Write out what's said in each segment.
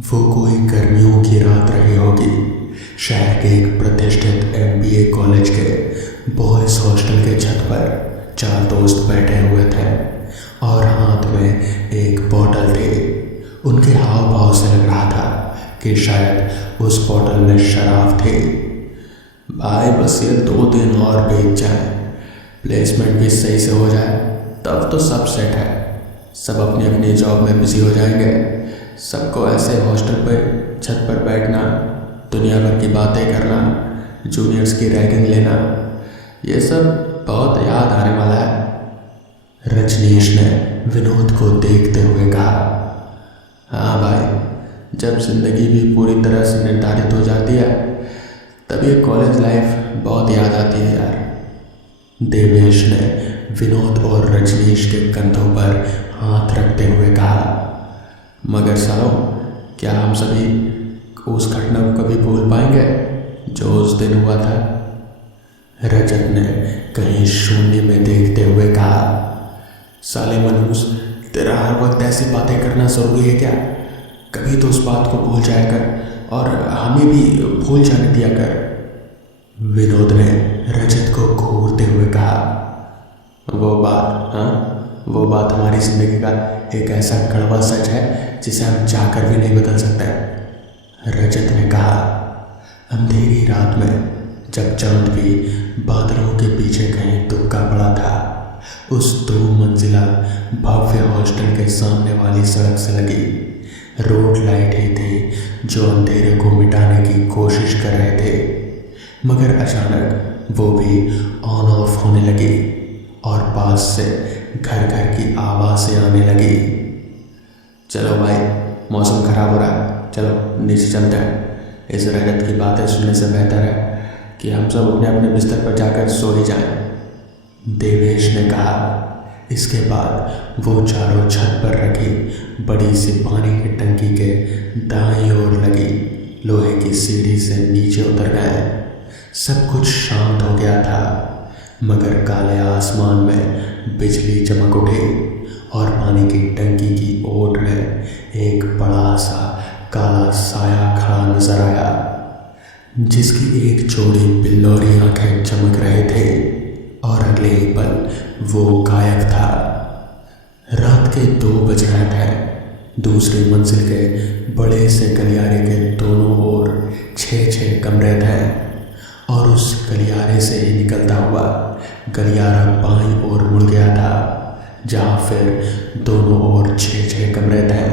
वो कोई गर्मियों की रात रही होगी। शहर के एक प्रतिष्ठित एमबीए कॉलेज के बॉयज़ हॉस्टल के छत पर चार दोस्त बैठे हुए थे और हाथ में एक बोतल थी। उनके हाव भाव से लग रहा था कि शायद उस बोतल में शराब थी। भाई बस ये 2 दिन और बीत जाए, प्लेसमेंट भी सही से हो जाए, तब तो सब सेट है। सब अपनी अपनी जॉब में बिजी हो जाएंगे। सबको ऐसे हॉस्टल पर छत पर बैठना, दुनिया भर की बातें करना, जूनियर्स की रैगिंग लेना, ये सब बहुत याद आने वाला है। रजनीश ने विनोद को देखते हुए कहा, हाँ भाई, जब जिंदगी भी पूरी तरह से निर्धारित हो जाती है तब ये कॉलेज लाइफ बहुत याद आती है यार। देवेश ने विनोद और रजनीश के कंधों पर हाथ रखते हुए कहा, मगर सालो, क्या हम सभी उस घटना को कभी भूल पाएंगे जो उस दिन हुआ था? रजत ने कहीं शून्य में देखते हुए कहा, साले मनूस, तेरा हर वक्त ऐसी बातें करना ज़रूरी है क्या? कभी तो उस बात को भूल जाया कर और हमें भी भूल जाने दिया कर। विनोद ने रजत को घूरते हुए कहा, वो बात, हाँ, वो बात हमारी ज़िंदगी का एक ऐसा कड़वा सच है जिसे हम चाहकर भी नहीं बदल सकते। रजत ने कहा, अंधेरी रात में जब चांद भी बादलों के पीछे कहीं दुबका पड़ा था, उस 2 मंजिला भव्य हॉस्टल के सामने वाली सड़क से लगी रोड लाइट ही थी जो अंधेरे को मिटाने की कोशिश कर रहे थे। मगर अचानक वो भी ऑन ऑफ होने लगी और पास से घर घर की आवाज़ें आने लगी। चलो भाई, मौसम ख़राब हो रहा है, चलो नीचे चलते हैं। इस रजत की बातें सुनने से बेहतर है कि हम सब अपने अपने बिस्तर पर जाकर सो ही जाएं। देवेश ने कहा। इसके बाद वो चारों छत पर रखी बड़ी सी पानी की टंकी के दाईं ओर लगी लोहे की सीढ़ी से नीचे उतर गए। सब कुछ शांत हो गया था, मगर काले आसमान में बिजली चमक उठी और पानी की टंकी की ओट में एक बड़ा सा काला साया खड़ा नजर आया, जिसकी एक जोड़ी बिल्लौरी आंखें चमक रहे थे और अगले ही पल वो गायब था। रात के 2 बज रहे थे। दूसरी मंजिल के बड़े से गलियारे के दोनों ओर 6-6 कमरे थे और उस गलियारे से ही निकलता हुआ गलियारा बाईं ओर मुड़ गया था, जहाँ फिर दोनों ओर 6-6 कमरे थे।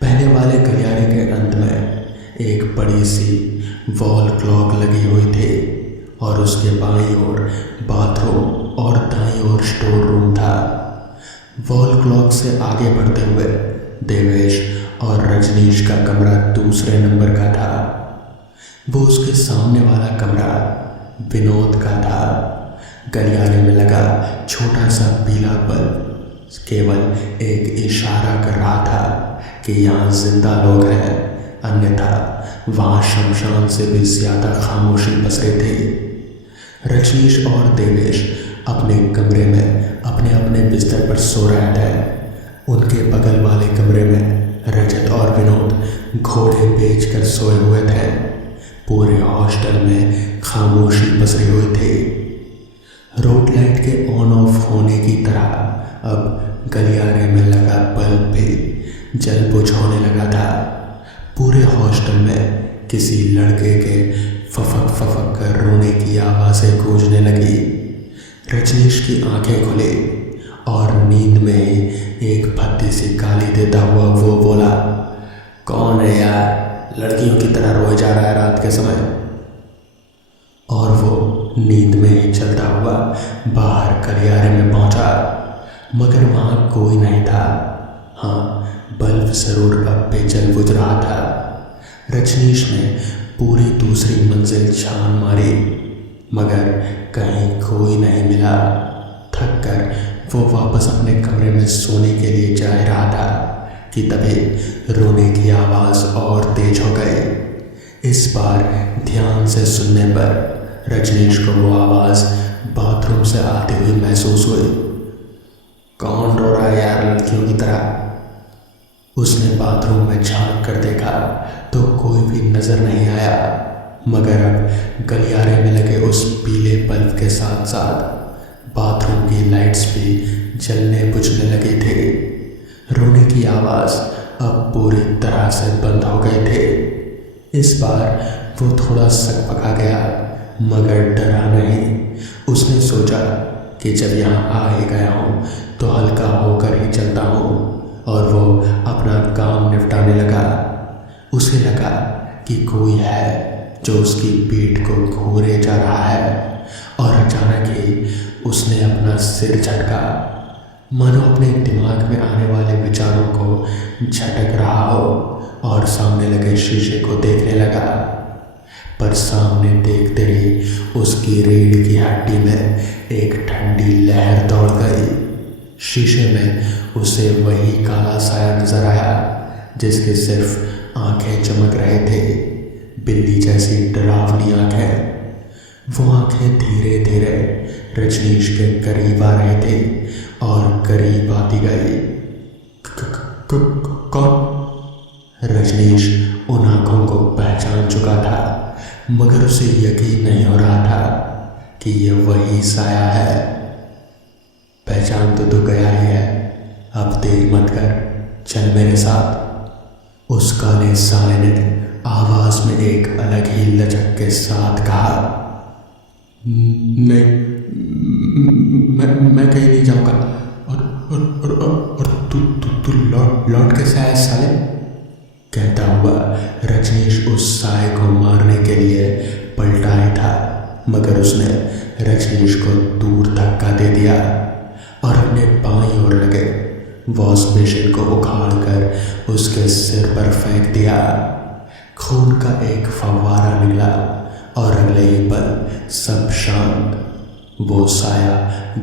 पहले वाले गलियारे के अंत में एक बड़ी सी वॉल क्लॉक लगी हुई थी और उसके बाईं ओर बाथरूम और दाईं ओर स्टोर रूम था। वॉल क्लॉक से आगे बढ़ते हुए देवेश और रजनीश का कमरा दूसरे नंबर का था। वो उसके सामने वाला कमरा विनोद का था। गलियारे में लगा छोटा सा पीला बल्ब केवल एक इशारा कर रहा था कि यहाँ जिंदा लोग हैं, अन्यथा वहाँ शमशान से भी ज़्यादा खामोशी पसरी थी। रजनीश और देवेश अपने कमरे में अपने अपने बिस्तर पर सो रहे थे। उनके बगल वाले कमरे में रजत और विनोद घोड़े बेचकर सोए हुए थे। पूरे हॉस्टल में खामोशी पसरी हुई थी। रोड लाइट के ऑन ऑफ होने की तरह अब गलियारे में लगा बल्ब भी जल बुझ होने लगा था। पूरे हॉस्टल में किसी लड़के के फफक फफक कर रोने की आवाज़ें गूंजने लगी। रजनीश की आंखें खुली और नींद में ही एक भद्दी सी गाली देता हुआ वो बोला, कौन है यार, लड़कियों की तरह रोए जा रहा है रात के समय? और वो नींद में ही चलता हुआ बाहर गलियारे में पहुंचा, मगर वहाँ कोई नहीं था। हाँ, बल्ब जरूर अब भी जल बुझ रहा था। रजनीश ने पूरी दूसरी मंजिल छान मारी, मगर कहीं कोई नहीं मिला। थक कर वो वापस अपने कमरे में सोने के लिए जा रहा था कि तभी रोने की आवाज़ और तेज हो गई। इस बार ध्यान से सुनने पर रजनीश को वो आवाज़ बाथरूम से आती हुई महसूस हुई। कौन रो रहा है यार लड़कियों की तरह? उसने बाथरूम में झांक कर देखा तो कोई भी नजर नहीं आया, मगर अब गलियारे में लगे उस पीले बल्ब के साथ साथ बाथरूम की लाइट्स भी जलने बुझने लगे थे। रोने की आवाज़ अब पूरी तरह से बंद हो गए थे। इस बार वो थोड़ा सकपका गया, मगर डरा नहीं। उसने सोचा कि जब यहाँ आ ही गया हूँ तो हल्का होकर ही चलता हूँ, और वो अपना काम निपटाने लगा। उसे लगा कि कोई है जो उसकी पीठ को घूरे जा रहा है, और अचानक ही उसने अपना सिर झटका, मानो अपने दिमाग में आने वाले विचारों को झटक रहा हो, और सामने लगे शीशे को देखने लगा। पर सामने देखते ही उसकी रीढ़ की हड्डी में एक ठंडी लहर दौड़ गई। शीशे में उसे वही काला साया नजर आया जिसके सिर्फ आंखें चमक रहे थे, बिल्ली जैसी डरावनी आंखें। वो आंखें धीरे धीरे रजनीश के करीब आ रहे थे और करीब आती गई। कौन? रजनीश उन आंखों को पहचान चुका था, मगर उसे यकीन नहीं हो रहा था कि ये वही साया है। पहचान तो गया ही है, अब देर मत कर, चल मेरे साथ। उस काले साए ने आवाज में एक अलग ही लचक के साथ कहा, नहीं, मैं कहीं नहीं जाऊंगा। और तू लौट कैसे आया साले? कहता हुआ रजनीश उस साए को मारने के लिए पलटा ही था, मगर उसने रजनीश को दूर धक्का दे दिया और अपने बाईं ओर लगे वॉश बेसिन को उखाड़कर उसके सिर पर फेंक दिया। खून का एक फव्वारा निकला और अगले ही पल सब शांत। वो साया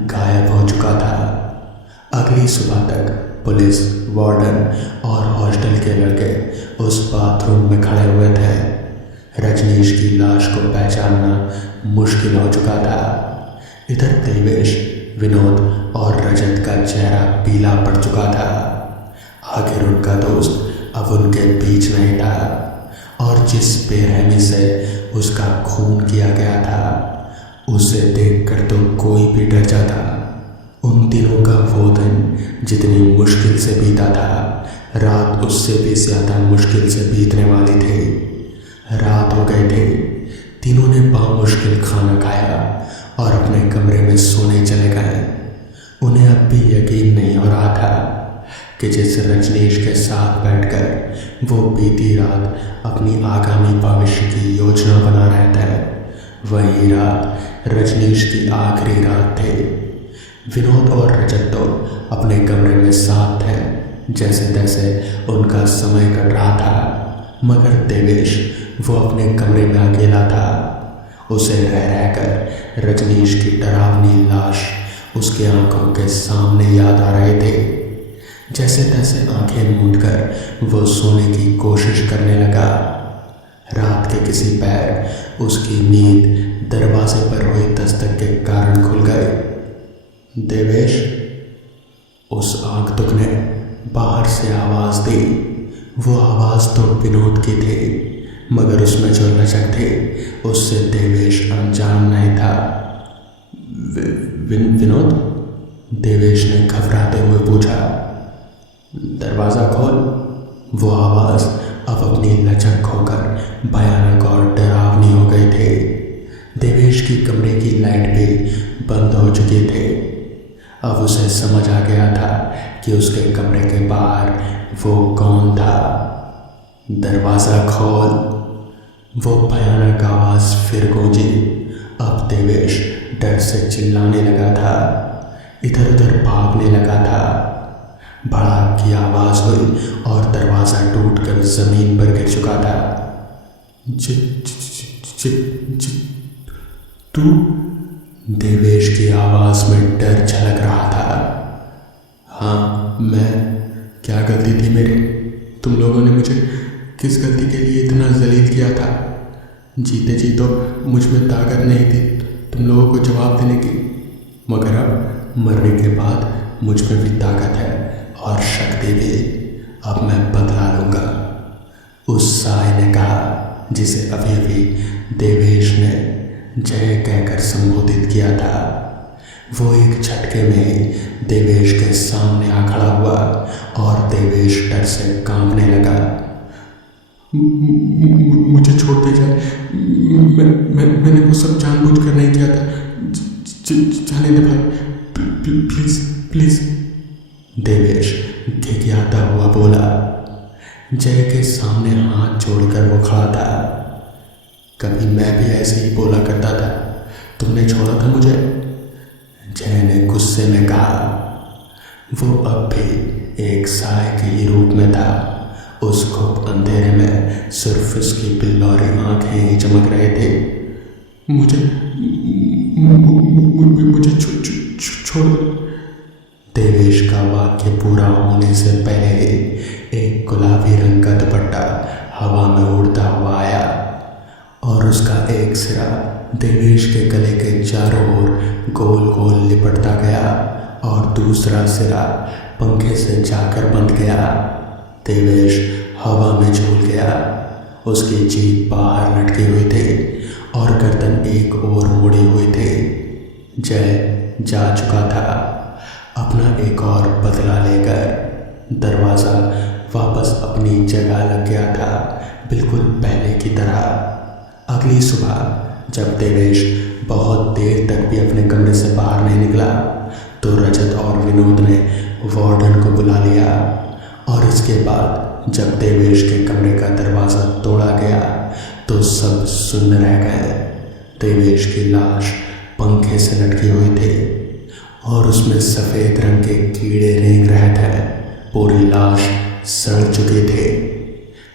गायब हो चुका था। अगली सुबह तक पुलिस, वार्डन और हॉस्टल के लड़के उस बाथरूम में खड़े हुए थे। रजनीश की लाश को पहचानना मुश्किल हो चुका था। इधर देवेश, विनोद और रजत का चेहरा पीला पड़ चुका था। आखिर उनका दोस्त अब उनके बीच नहीं था, और जिस बेरहमी से उसका खून किया गया था उसे देखकर तो कोई भी डर जाता। उन दिनों का वो दिन जितनी मुश्किल से बीता था, रात उससे भी ज़्यादा मुश्किल से बीतने वाली थी। रात हो गए थे, तीनों ने बामुश्किल खाना खाया और अपने कमरे में सोने चले गए। उन्हें अब भी यकीन नहीं हो रहा था कि जिस रजनीश के साथ बैठकर वो बीती रात अपनी आगामी भविष्य की योजना बना रहे थे, वही रात रजनीश की आखिरी रात थे। विनोद और रजत तो अपने कमरे में साथ थे। जैसे तैसे उनका समय कट रहा था, मगर देवेश वो अपने कमरे में अकेला था। उसे रह रहकर रजनीश की डरावनी लाश उसके आंखों के सामने याद आ रहे थे। जैसे तैसे आंखें मूंदकर वो सोने की कोशिश करने लगा। रात के किसी पैर उसकी नींद दरवाजे पर हुई दस्तक के कारण खुल गए। देवेश, उस आगंतुक ने बाहर से आवाज दी। वो आवाज तो विनोद की थी, मगर उसमें जो लचक थे उससे देवेश अनजान नहीं था। विनोद? देवेश ने घबराते हुए पूछा। दरवाज़ा खोल। वो आवाज़ अब अपनी लचक खोकर भयानक और डरावनी हो गई थे। देवेश की कमरे की लाइट भी बंद हो चुकी थे। अब उसे समझ आ गया था कि उसके कमरे के बाहर वो कौन था। दरवाज़ा खोल। वो भयानक आवाज़ फिर गूंजी। अब देवेश डर से चिल्लाने लगा था, इधर उधर भागने लगा था। भड़ाक की आवाज़ हुई और दरवाज़ा टूटकर ज़मीन पर गिर चुका था। तू? देवेश की आवाज़ में डर झलक रहा था। हाँ, मैं। क्या गलती थी मेरी? तुम लोगों ने मुझे किस गलती के लिए इतना जलील किया था? जीते जी तो मुझ में ताकत नहीं थी तुम लोगों को जवाब देने की, मगर अब मरने के बाद मुझ में भी ताकत है और शक्ति भी। अब मैं बदला लूँगा, उस साय ने कहा, जिसे अभी अभी देवेश ने जय कहकर संबोधित किया था। वो एक झटके में ही देवेश के सामने आ खड़ा हुआ और देवेश डर से कांपने लगा। मुझे छोड़ दे जाए, मैंने वो सब जानबूझकर नहीं किया था, जाने दे भाई, प्लीज प्लीज, देवेश घिघियाता हुआ बोला। जय के सामने हाथ जोड़कर वो खड़ा था। कभी मैं भी ऐसे ही बोला करता था, तुमने छोड़ा था मुझे, जय ने गुस्से में कहा। वो अब भी एक साय के ही रूप में था। उस खूब अंधेरे में सिर्फ उसकी बिल्लौरी आंखें ही चमक रहे थे। मुझे छोड़। देवेश का वाक्य पूरा होने से पहले एक गुलाबी रंग का दुपट्टा हवा में उड़ता हुआ आया और उसका एक सिरा देवेश के गले के चारों ओर गोल गोल लिपटता गया और दूसरा सिरा पंखे से जाकर बंध गया। देवेश हवा में झूल गया। उसकी जीभ बाहर लटकी हुई थी और गर्दन एक ओर मुड़ी हुई थी। जय जा चुका था। अपना एक और बदला लेकर दरवाज़ा वापस अपनी जगह लग गया था, बिल्कुल पहले की तरह। अगली सुबह जब देवेश बहुत देर तक भी अपने कमरे से बाहर नहीं निकला तो रजत और विनोद ने वार्डन को बुला लिया और इसके बाद जब देवेश के कमरे का दरवाज़ा तोड़ा गया तो सब सुन्न रह गए। देवेश की लाश पंखे से लटकी हुई थी और उसमें सफ़ेद रंग के कीड़े रेंग रहे थे। पूरी लाश सड़ चुकी थी,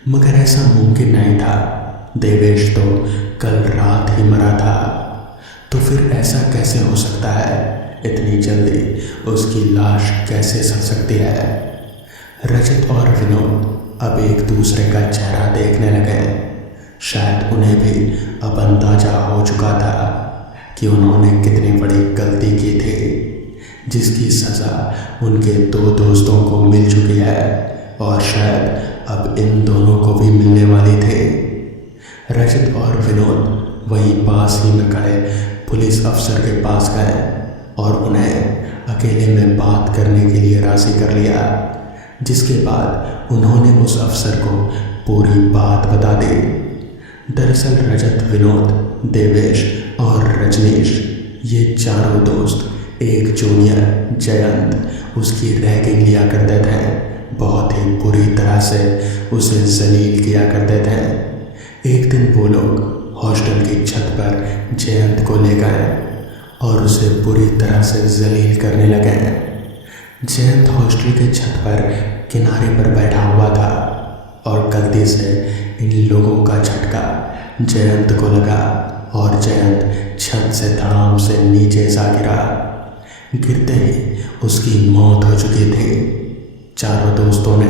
मगर ऐसा मुमकिन नहीं था। देवेश तो कल रात ही मरा था, तो फिर ऐसा कैसे हो सकता है? इतनी जल्दी उसकी लाश कैसे सड़ सकती है? रजत और विनोद अब एक दूसरे का चेहरा देखने लगे। शायद उन्हें भी अब अंदाजा हो चुका था कि उन्होंने कितनी बड़ी गलती की थी, जिसकी सज़ा उनके दो दोस्तों को मिल चुकी है और शायद अब इन दोनों को भी मिलने वाली थी। रजत और विनोद वहीं पास ही में खड़े पुलिस अफसर के पास गए और उन्हें अकेले में बात करने के लिए राज़ी कर लिया, जिसके बाद उन्होंने उस अफसर को पूरी बात बता दी। दरअसल रजत, विनोद, देवेश और रजनीश, ये चारों दोस्त एक जूनियर जयंत उसकी रैगिंग लिया करते थे। बहुत ही बुरी तरह से उसे जलील किया करते थे। एक दिन वो लोग हॉस्टल की छत पर जयंत को ले गए और उसे बुरी तरह से जलील करने लगे। जयंत हॉस्टल के छत पर किनारे पर बैठा हुआ था और गलती से इन लोगों का झटका जयंत को लगा और जयंत छत से धड़ाम से नीचे जा गिरा। गिरते ही उसकी मौत हो चुकी थी। चारों दोस्तों ने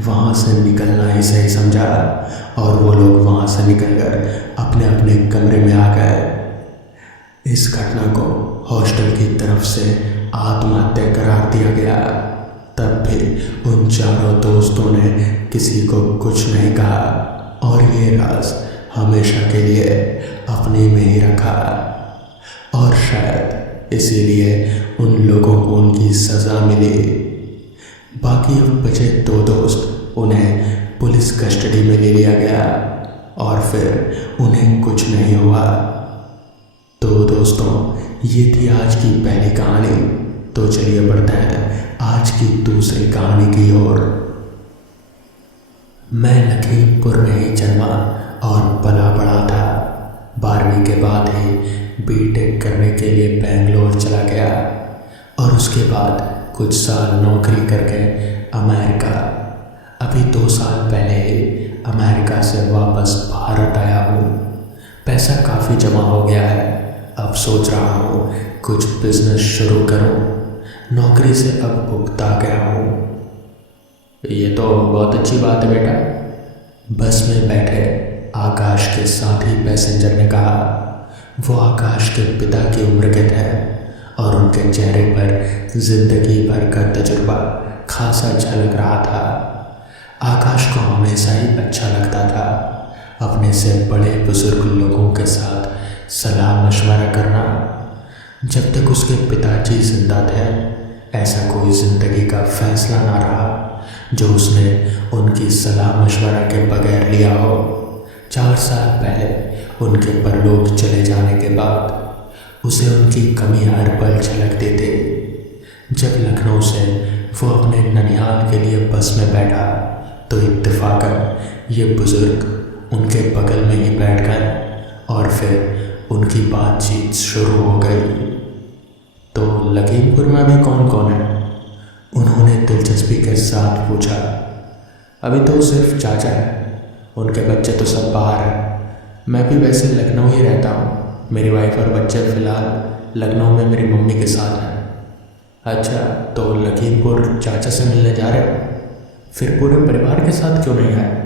वहाँ से निकलना ही सही समझा और वो लोग वहाँ से निकलकर अपने अपने कमरे में आ गए। इस घटना को हॉस्टल की तरफ से आत्महत्या करार दिया गया। तब भी उन चारों दोस्तों ने किसी को कुछ नहीं कहा और ये राज हमेशा के लिए अपने में ही रखा और शायद इसीलिए उन लोगों को उनकी सज़ा मिली। बाकी अब बचे दो दोस्त, उन्हें पुलिस कस्टडी में ले लिया गया और फिर उन्हें कुछ नहीं हुआ। तो दोस्तों, ये थी आज की पहली कहानी। तो चलिए बढ़ते हैं आज की दूसरी कहानी की ओर। मैं लखीमपुर में ही जन्मा और पला बड़ा था। 12वीं के बाद ही बीटेक करने के लिए बेंगलोर चला गया और उसके बाद कुछ साल नौकरी करके अमेरिका। अभी 2 साल पहले ही अमेरिका से वापस भारत आया हूँ। पैसा काफ़ी जमा हो गया है। अब सोच रहा हूँ कुछ बिजनेस शुरू करूँ। नौकरी से अब उगता गया हूँ। ये तो बहुत अच्छी बात है बेटा, बस में बैठे आकाश के साथी पैसेंजर ने कहा। वो आकाश के पिता की उम्र के थे और उनके चेहरे पर जिंदगी भर का तजुर्बा खासा झलक रहा था। आकाश को हमेशा ही अच्छा लगता था अपने से बड़े बुजुर्ग लोगों के साथ सलाह मशवरा करना। जब तक उसके पिताजी जिंदा थे, ऐसा कोई ज़िंदगी का फैसला ना रहा जो उसने उनकी सलाह मशवरा के बगैर लिया हो। 4 साल पहले उनके परलोक चले जाने के बाद उसे उनकी कमी हर पल झलकती थी। जब लखनऊ से वो अपने ननिहाल के लिए बस में बैठा तो इत्तेफाकन ये बुज़ुर्ग उनके बगल में ही बैठ गए और फिर उनकी बातचीत शुरू हो गई। तो लखीमपुर में अभी कौन कौन है? उन्होंने दिलचस्पी के साथ पूछा। अभी तो सिर्फ चाचा है, उनके बच्चे तो सब बाहर हैं। मैं भी वैसे लखनऊ ही रहता हूँ। मेरी वाइफ और बच्चे फ़िलहाल लखनऊ में मेरी मम्मी के साथ हैं। अच्छा, तो लखीमपुर चाचा से मिलने जा रहे हो? फिर पूरे परिवार के साथ क्यों नहीं आए?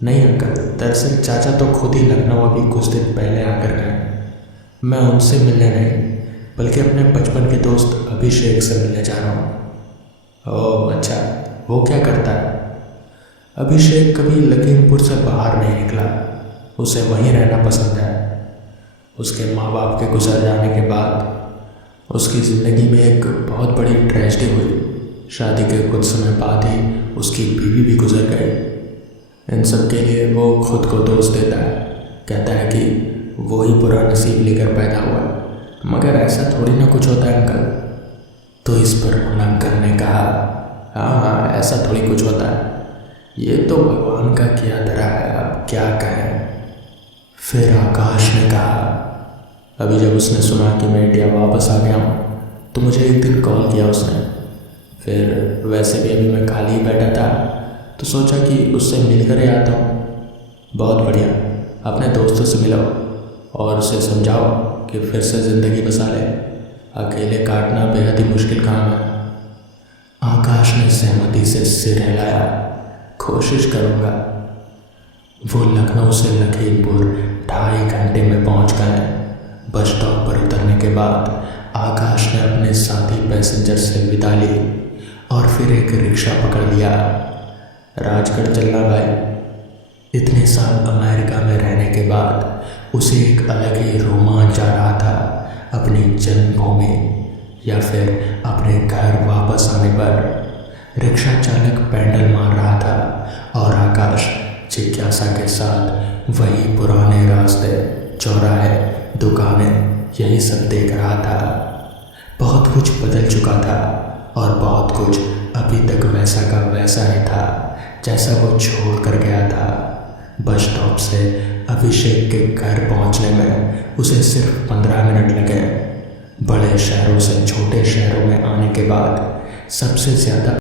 नहीं अंकल, दरअसल चाचा तो खुद ही लखनऊ अभी कुछ दिन पहले आकर गए। मैं उनसे मिलने नहीं बल्कि अपने बचपन के दोस्त अभिषेक से मिलने जा रहा हूँ। ओह अच्छा, वो क्या करता है? अभिषेक कभी लखीमपुर से बाहर नहीं निकला, उसे वहीं रहना पसंद है। उसके माँ बाप के गुजर जाने के बाद उसकी ज़िंदगी में एक बहुत बड़ी ट्रेजेडी हुई। शादी के कुछ समय बाद ही उसकी बीवी भी गुजर गई। इन सब के लिए वो खुद को दोष देता है, कहता है कि वो ही बुरा नसीब लेकर पैदा हुआ। मगर ऐसा थोड़ी ना कुछ होता है अंकल। तो इस पर अंकल ने कहा, हाँ, ऐसा थोड़ी कुछ होता है, ये तो भगवान का किया धरा है, अब क्या कहें। फिर आकाश ने कहा, अभी जब उसने सुना कि मैं इंडिया वापस आ गया हूँ तो मुझे एक दिन कॉल किया उसने। फिर वैसे भी अभी मैं खाली ही बैठा था तो सोचा कि उससे मिलकर ही आता हूँ। बहुत बढ़िया, अपने दोस्तों से मिलो और उसे समझाओ कि फिर से ज़िंदगी बसा ले। अकेले काटना बेहद ही मुश्किल काम है। आकाश ने सहमति से सिर हिलाया। कोशिश करूँगा। वो लखनऊ से लखीमपुर 2.5 घंटे में पहुँच गए। बस स्टॉप पर उतरने के बाद आकाश ने अपने साथी पैसेंजर से विदा ली और फिर एक रिक्शा पकड़ लिया। राजगढ़ चलना भाई। इतने साल अमेरिका में रहने के बाद उसे एक अलग ही रोमांच आ रहा था अपनी जन्मभूमि या फिर अपने घर वापस आने पर। रिक्शा चालक पैडल मार रहा था और आकाश जिज्ञासा के साथ वही पुराने रास्ते, चौराहे, दुकानें, यही सब देख रहा था। बहुत कुछ बदल चुका था और बहुत कुछ अभी तक वैसा का वैसा ही था जैसा वो छोड़ कर गया था। बस स्टॉप से अभिषेक के घर पहुंचने में उसे सिर्फ 15 मिनट लगे। बड़े शहरों से छोटे शहरों में आने के बाद सबसे ज़्यादा